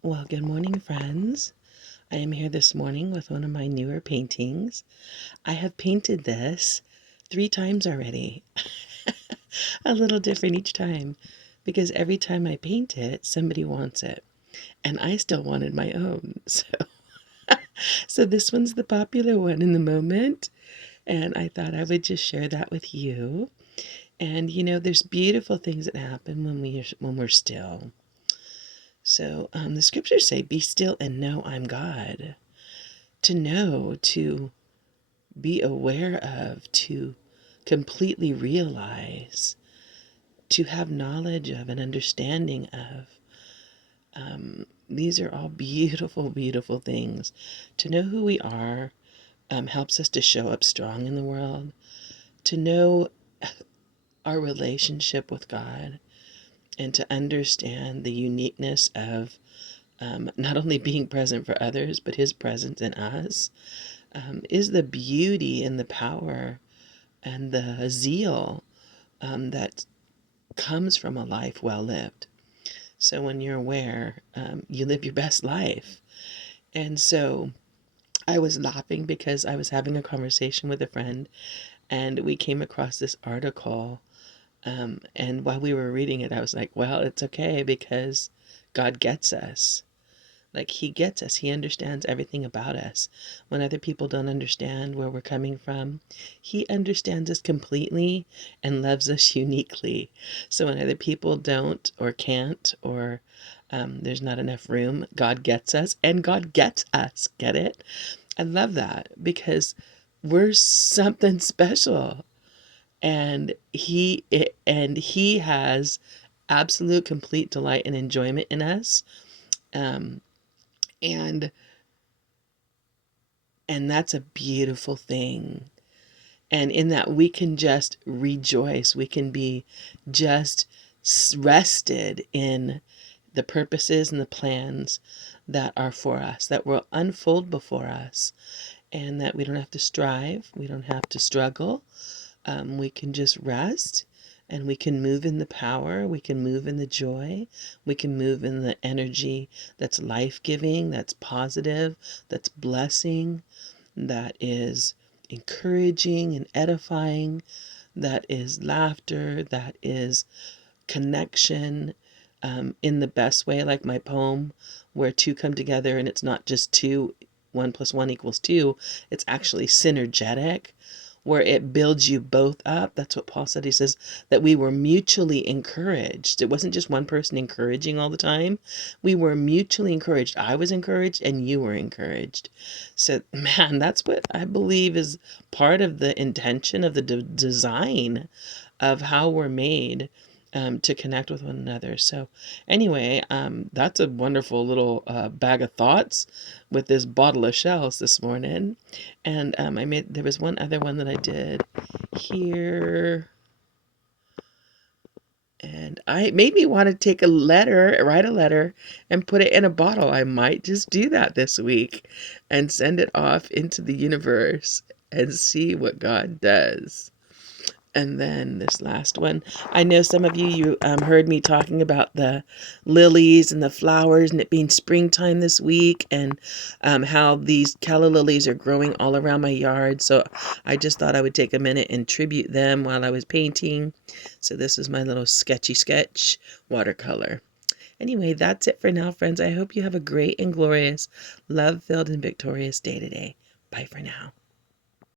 Well, good morning, friends. I am here this morning with one of my newer paintings. I have painted this 3 times already, a little different each time, because every time I paint it, somebody wants it, and I still wanted my own. So this one's the popular one in the moment, and I thought I would just share that with you. And there's beautiful things that happen when we're still. So the scriptures say, "Be still and know I'm God." To know, to be aware of, to completely realize, to have knowledge of and understanding of. These are all beautiful, beautiful things. To know who we are helps us to show up strong in the world. To know our relationship with God and to understand the uniqueness of not only being present for others, but His presence in us is the beauty and the power and the zeal that comes from a life well lived. So when you're aware, you live your best life. And so I was laughing because I was having a conversation with a friend and we came across this article. And while we were reading it, I was like, well, it's okay because God gets us. Like, He gets us. He understands everything about us. When other people don't understand where we're coming from, He understands us completely and loves us uniquely. So when other people don't or can't or there's not enough room, God gets us and God gets us. Get it? I love that because we're something special, and He has absolute complete delight and enjoyment in us. Um, and And that's a beautiful thing. And in that, we can just rejoice. We can be just rested in the purposes and the plans that are for us, that will unfold before us, and that we don't have to strive. We don't have to struggle. We can just rest and we can move in the power. We can move in the joy. We can move in the energy that's life giving, that's positive, that's blessing, that is encouraging and edifying, that is laughter, that is connection in the best way, like my poem, where two come together and it's not just two, 1 + 1 = 2, it's actually synergetic, where it builds you both up. That's what Paul said. He says that we were mutually encouraged. It wasn't just one person encouraging all the time. We were mutually encouraged. I was encouraged and you were encouraged. So, man, that's what I believe is part of the intention of the design of how we're made to connect with one another. So anyway, that's a wonderful little bag of thoughts with this bottle of shells this morning. And there was one other one that I did here. And I made me want to take write a letter, and put it in a bottle. I might just do that this week and send it off into the universe and see what God does. And then this last one, I know some of you heard me talking about the lilies and the flowers and it being springtime this week, and how these calla lilies are growing all around my yard. So I just thought I would take a minute and tribute them while I was painting. So this is my little sketchy sketch watercolor. Anyway, that's it for now, friends. I hope you have a great and glorious, love-filled and victorious day today. Bye for now.